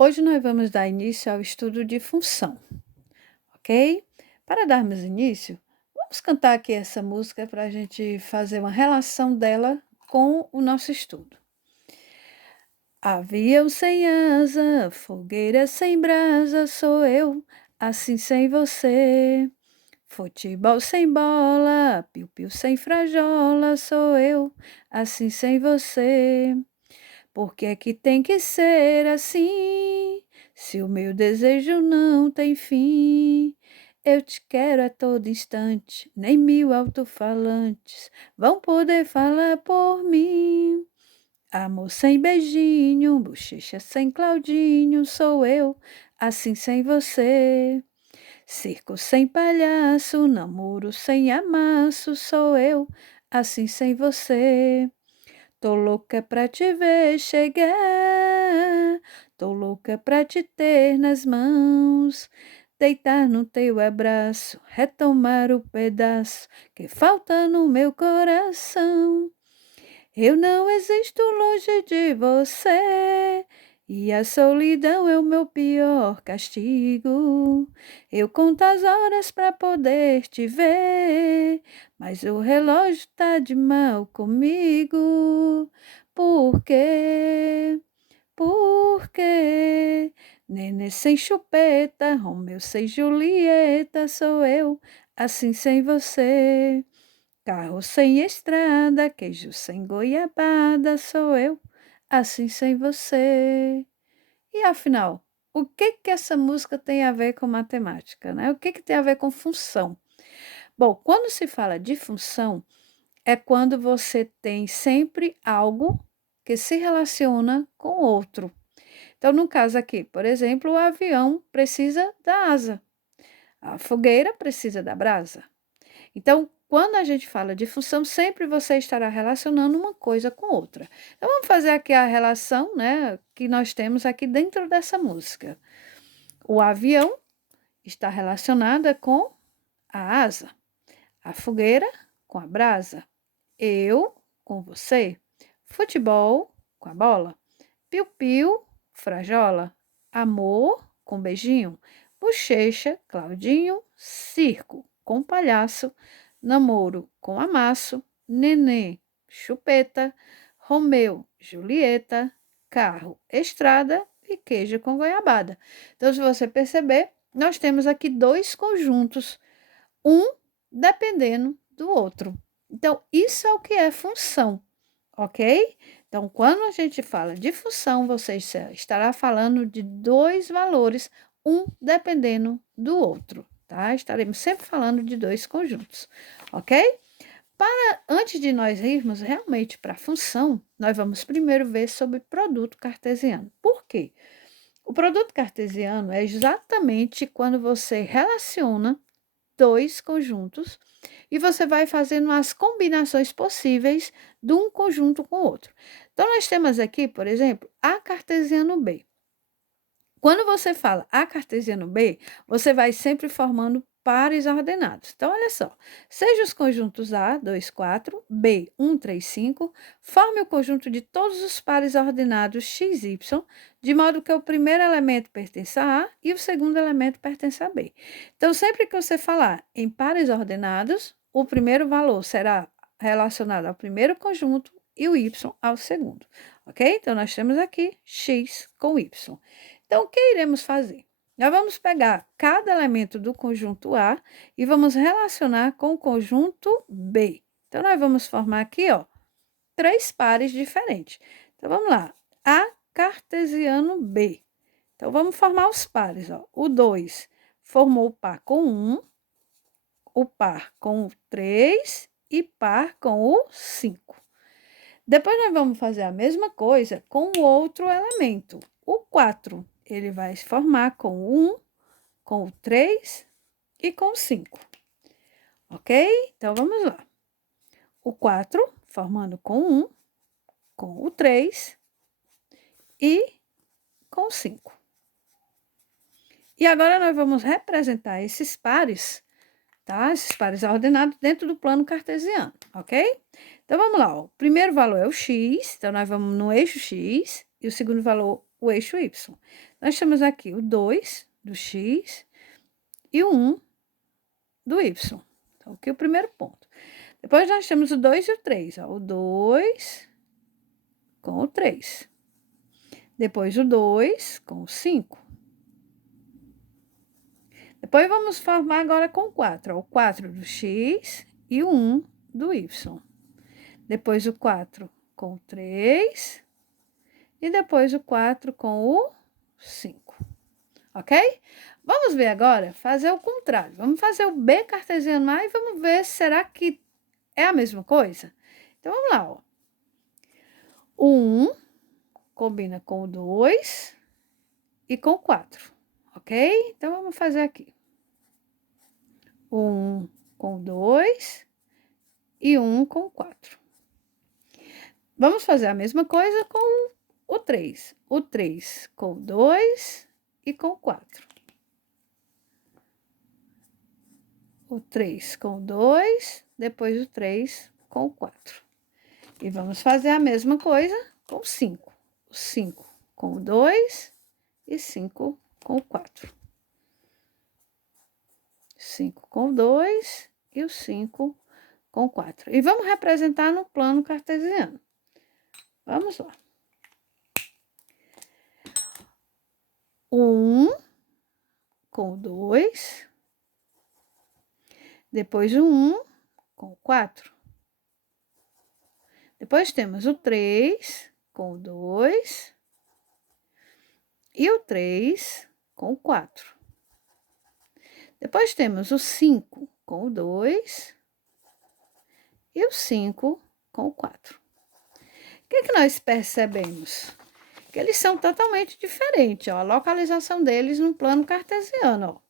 Hoje nós vamos dar início ao estudo de função, ok? Para darmos início, vamos cantar aqui essa música para a gente fazer uma relação dela com o nosso estudo. Avião sem asa, fogueira sem brasa, sou eu, assim sem você. Futebol sem bola, piu-piu sem frajola, sou eu, assim sem você. Por que é que tem que ser assim? Se o meu desejo não tem fim, eu te quero a todo instante, nem 1000 alto-falantes vão poder falar por mim. Amor sem beijinho, bochecha sem Claudinho, sou eu, assim sem você. Circo sem palhaço, namoro sem amasso, sou eu, assim sem você. Tô louca pra te ver chegar, tô louca pra te ter nas mãos, deitar no teu abraço, retomar o pedaço que falta no meu coração. Eu não existo longe de você, e a solidão é o meu pior castigo. Eu conto as horas para poder te ver, mas o relógio tá de mal comigo. Por quê? Por quê? Nenê sem chupeta, Romeu sem Julieta, sou eu, assim sem você. Carro sem estrada, queijo sem goiabada, sou eu, assim sem você. E afinal, o que que essa música tem a ver com matemática, né? O que que tem a ver com função? Bom, quando se fala de função, é quando você tem sempre algo que se relaciona com outro. Então, no caso aqui, por exemplo, o avião precisa da asa, a fogueira precisa da brasa. Então, quando a gente fala de função, sempre você estará relacionando uma coisa com outra. Então, vamos fazer aqui a relação, né, que nós temos aqui dentro dessa música. O avião está relacionada com a asa, a fogueira com a brasa, eu com você, futebol com a bola, piu-piu, frajola, amor com beijinho, bochecha, Claudinho, circo com palhaço, namoro com amasso, nenê, chupeta, Romeu, Julieta, carro, estrada e queijo com goiabada. Então, se você perceber, nós temos aqui dois conjuntos, um dependendo do outro. Então, isso é o que é função, ok? Então, quando a gente fala de função, você estará falando de dois valores, um dependendo do outro, tá? Estaremos sempre falando de dois conjuntos, ok? Antes de nós irmos realmente para a função, nós vamos primeiro ver sobre produto cartesiano. Por quê? O produto cartesiano é exatamente quando você relaciona dois conjuntos e você vai fazendo as combinações possíveis de um conjunto com o outro. Então, nós temos aqui, por exemplo, A cartesiano B. Quando você fala A cartesiano B, você vai sempre formando pares ordenados. Então, olha só, seja os conjuntos A, 2, 4, B, 1, 3, 5, forme o conjunto de todos os pares ordenados x, y, de modo que o primeiro elemento pertença a A e o segundo elemento pertença a B. Então, sempre que você falar em pares ordenados, o primeiro valor será relacionado ao primeiro conjunto e o y ao segundo, ok? Então, nós temos aqui x com y. Então, o que iremos fazer? Nós vamos pegar cada elemento do conjunto A e vamos relacionar com o conjunto B. Então, nós vamos formar aqui, ó, três pares diferentes. Então, vamos lá. A cartesiano B. Então, vamos formar os pares, ó. O 2 formou o par com 1, o par com o 3 e par com o 5. Depois nós vamos fazer a mesma coisa com o outro elemento, o 4. Ele vai se formar com o 1, com o 3 e com o 5. Ok? Então, vamos lá. O 4 formando com o 1, com o 3 e com o 5. E agora nós vamos representar esses pares, tá? Esses pares ordenados dentro do plano cartesiano, ok? Então, vamos lá. Ó. O primeiro valor é o x, então nós vamos no eixo x, e o segundo valor o eixo Y. Nós temos aqui o 2 do X e o 1 do Y. Então, aqui é o primeiro ponto. Depois nós temos o 2 e o 3, ó. O 2 com o 3. Depois o 2 com o 5. Depois vamos formar agora com o 4, ó. O 4 do X e o 1 do Y. Depois o 4 com o 3 e depois o 4 com o 5, ok? Vamos ver agora, fazer o contrário. Vamos fazer o B cartesiano A e vamos ver, será que é a mesma coisa? Então, vamos lá, ó. O 1 combina com o 2 e com o 4, ok? Então, vamos fazer aqui. O 1 com o 2 e 1 com o 4. Vamos fazer a mesma coisa com o 3. O 3 com o 2 e com o 4. O 3 com o 2, depois o 3 com o 4. E vamos fazer a mesma coisa com o 5. O 5 com o 2 e 5 com o 4. 5 com o 2 e o 5 com o 4. E vamos representar no plano cartesiano. Vamos lá. O 1 com o 2, depois o 1 com o 4. Depois temos o 3 com o 2 e o 3 com o 4. Depois temos o 5 com o 2 e o 5 com o 4. O que nós percebemos? Que eles são totalmente diferentes, ó, a localização deles no plano cartesiano, ó.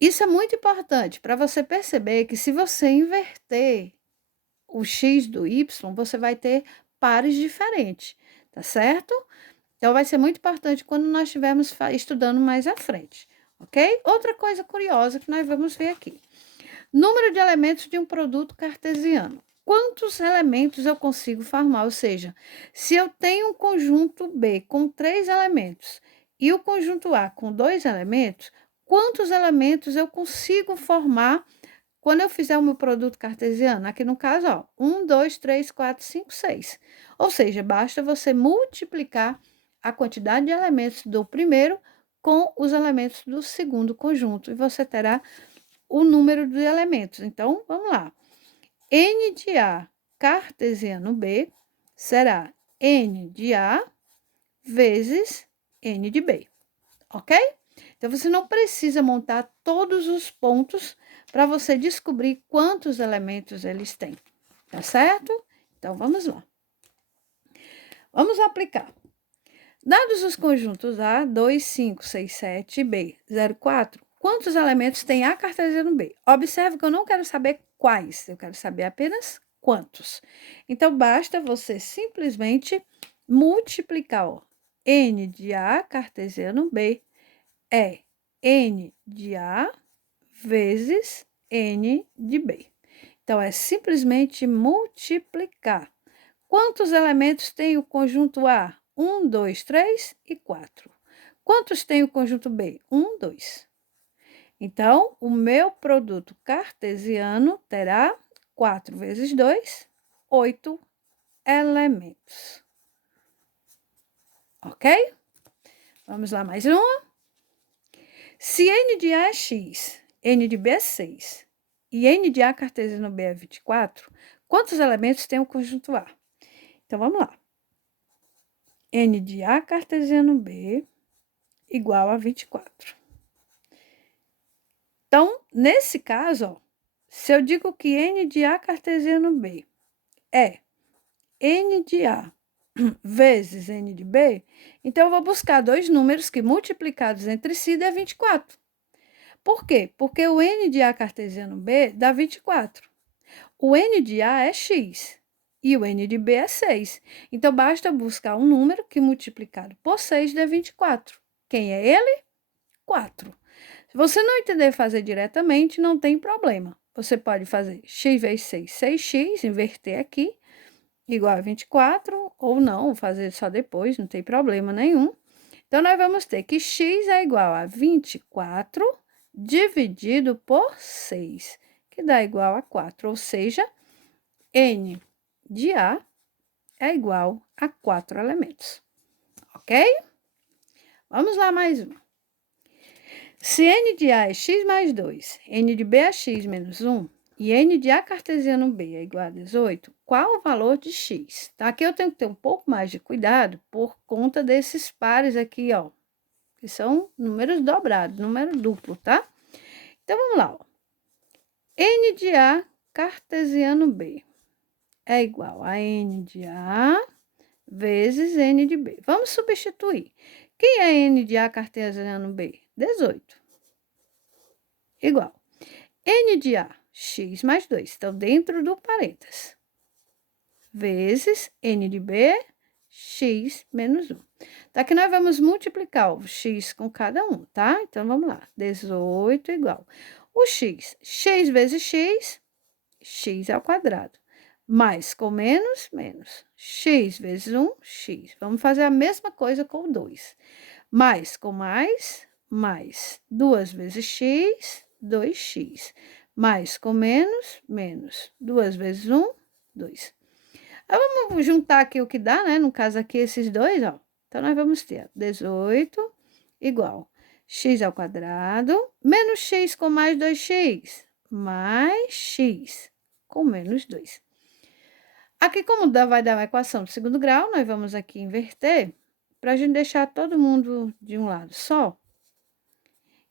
Isso é muito importante para você perceber que se você inverter o x do y, você vai ter pares diferentes, tá certo? Então, vai ser muito importante quando nós estivermos estudando mais à frente, ok? Outra coisa curiosa que nós vamos ver aqui. Número de elementos de um produto cartesiano. Quantos elementos eu consigo formar? Ou seja, se eu tenho um conjunto B com 3 elementos e o conjunto A com 2 elementos, quantos elementos eu consigo formar quando eu fizer o meu produto cartesiano? Aqui no caso, ó, 1, 2, 3, 4, 5, 6. Ou seja, basta você multiplicar a quantidade de elementos do primeiro com os elementos do segundo conjunto e você terá o número de elementos. Então, vamos lá. N de A cartesiano B será N de A vezes N de B, ok? Então, você não precisa montar todos os pontos para você descobrir quantos elementos eles têm, tá certo? Então, vamos lá. Vamos aplicar. Dados os conjuntos A, 2, 5, 6, 7 e B, 0, 4, quantos elementos tem A cartesiano B? Observe que eu não quero saber quais, eu quero saber apenas quantos. Então, basta você simplesmente multiplicar, ó, N de A cartesiano B é N de A vezes N de B. Então, é simplesmente multiplicar. Quantos elementos tem o conjunto A? 1, 2, 3 e 4. Quantos tem o conjunto B? 1, 2. Então, o meu produto cartesiano terá 4 vezes 2, 8 elementos. Ok? Vamos lá, mais uma. Se N de A é X, N de B é 6 e N de A cartesiano B é 24, quantos elementos tem o conjunto A? Então, vamos lá. N de A cartesiano B igual a 24. Então, nesse caso, ó, se eu digo que N de A cartesiano B é N de A vezes N de B, então eu vou buscar dois números que multiplicados entre si dá 24. Por quê? Porque o N de A cartesiano B dá 24. O N de A é X e o N de B é 6. Então, basta buscar um número que multiplicado por 6 dá 24. Quem é ele? 4. Se você não entender fazer diretamente, não tem problema. Você pode fazer x vezes 6, 6x, inverter aqui, igual a 24, ou não, fazer só depois, não tem problema nenhum. Então, nós vamos ter que x é igual a 24 dividido por 6, que dá igual a 4, ou seja, N de A é igual a 4 elementos, ok? Vamos lá mais um. Se N de A é x mais 2, N de B é x menos 1, e N de A cartesiano B é igual a 18, qual o valor de x? Tá? Aqui eu tenho que ter um pouco mais de cuidado por conta desses pares aqui, ó, que são números dobrados, número duplo, tá? Então, vamos lá, ó. N de A cartesiano B é igual a N de A vezes N de B. Vamos substituir. Quem é N de A cartesiano B? 18. Igual. N de A, x mais 2. Então, dentro do parênteses. Vezes N de B, x menos 1. Tá que nós vamos multiplicar o x com cada um, tá? Então, vamos lá. 18 igual. O x vezes x ao quadrado. Mais com menos, menos. X vezes 1, x. Vamos fazer a mesma coisa com o 2. Mais com mais. 2 vezes x, 2x. Mais com menos, menos. 2 vezes 1, 2. Vamos juntar aqui o que dá, né? No caso aqui, esses dois, ó. Então, nós vamos ter 18 igual x ao quadrado, menos x com mais 2x, mais x com menos 2. Aqui, como vai dar uma equação de segundo grau, nós vamos aqui inverter para a gente deixar todo mundo de um lado só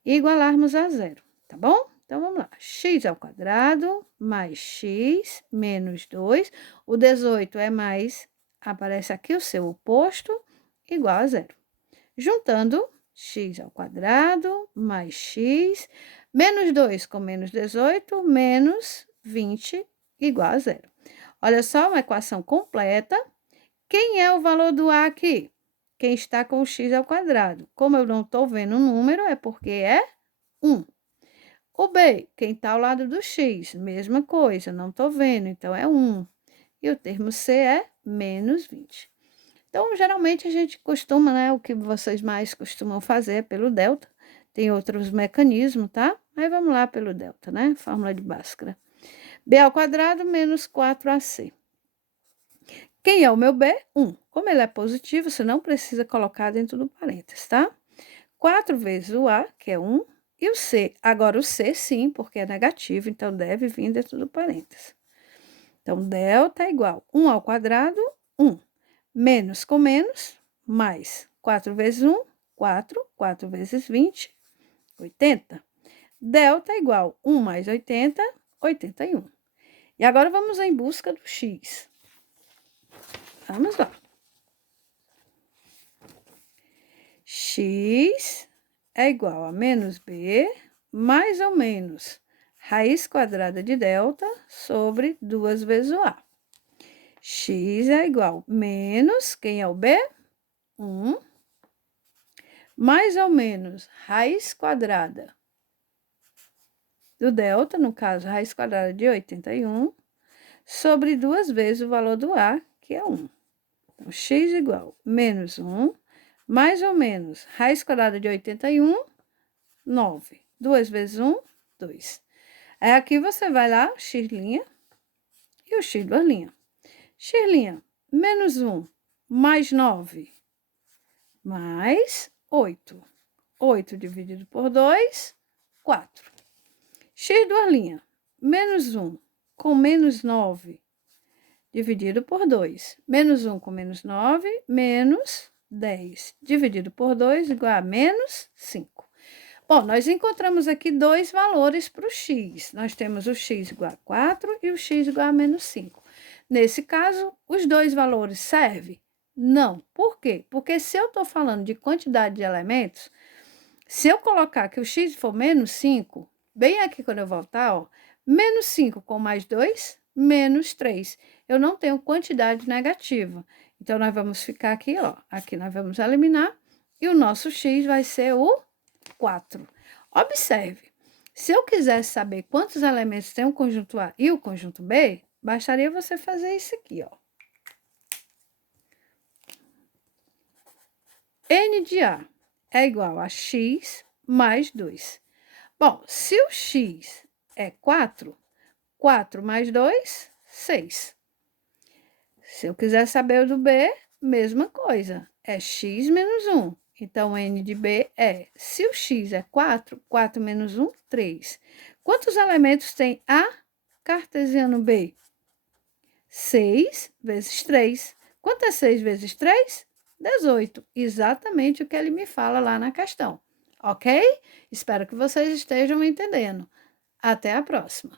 e igualarmos a zero, tá bom? Então, vamos lá. X ao quadrado mais x menos 2. O 18 é mais, aparece aqui o seu oposto, igual a zero. Juntando, x ao quadrado mais x, menos 2 com menos 18, menos 20, igual a zero. Olha só, uma equação completa. Quem é o valor do A aqui? Quem está com o x ao quadrado. Como eu não estou vendo o número, é porque é 1. O B, quem está ao lado do x, mesma coisa, não estou vendo, então é 1. E o termo C é menos 20. Então, geralmente, a gente costuma, né, o que vocês mais costumam fazer é pelo delta. Tem outros mecanismos, tá? Mas vamos lá pelo delta, né? Fórmula de Bhaskara. B ao quadrado menos 4AC. Quem é o meu B? 1. Como ele é positivo, você não precisa colocar dentro do parênteses, tá? 4 vezes o A, que é 1, e o C. Agora, o C, sim, porque é negativo, então deve vir dentro do parênteses. Então, delta é igual 1 ao quadrado, 1. Menos com menos, mais 4 vezes 1, 4. 4 vezes 20, 80. Delta é igual 1 mais 80, 81. E agora, vamos em busca do x. Vamos lá. X é igual a menos b, mais ou menos raiz quadrada de delta sobre 2 vezes o a. X é igual a menos, quem é o b? 1, mais ou menos raiz quadrada do delta, no caso, raiz quadrada de 81, sobre 2 vezes o valor do a, que é 1. Então, x igual a menos 1, mais ou menos raiz quadrada de 81, 9. 2 vezes 1, 2. Aí, aqui você vai lá, x' e o x duas linhas. X', menos 1, mais 9, mais 8. 8 dividido por 2, 4. X duas linhas, menos 1 com menos 9, dividido por 2. Menos 1 com menos 9, menos 10. Dividido por 2, igual a menos 5. Bom, nós encontramos aqui dois valores para o x. Nós temos o x igual a 4 e o x igual a menos 5. Nesse caso, os dois valores servem? Não. Por quê? Porque se eu estou falando de quantidade de elementos, se eu colocar que o x for menos 5, bem aqui quando eu voltar, ó, menos 5 com mais 2, menos 3. Eu não tenho quantidade negativa. Então, nós vamos ficar aqui, ó. Aqui nós vamos eliminar. E o nosso x vai ser o 4. Observe, se eu quisesse saber quantos elementos tem o conjunto A e o conjunto B, bastaria você fazer isso aqui, ó. N de A é igual a x mais 2. Bom, se o x é 4, 4 mais 2, 6. Se eu quiser saber o do B, mesma coisa, é x menos 1. Então, n de B é, se o x é 4, 4 menos 1, 3. Quantos elementos tem a cartesiano B? 6 vezes 3. Quanto é 6 vezes 3? 18. Exatamente o que ele me fala lá na questão. Ok? Espero que vocês estejam entendendo. Até a próxima.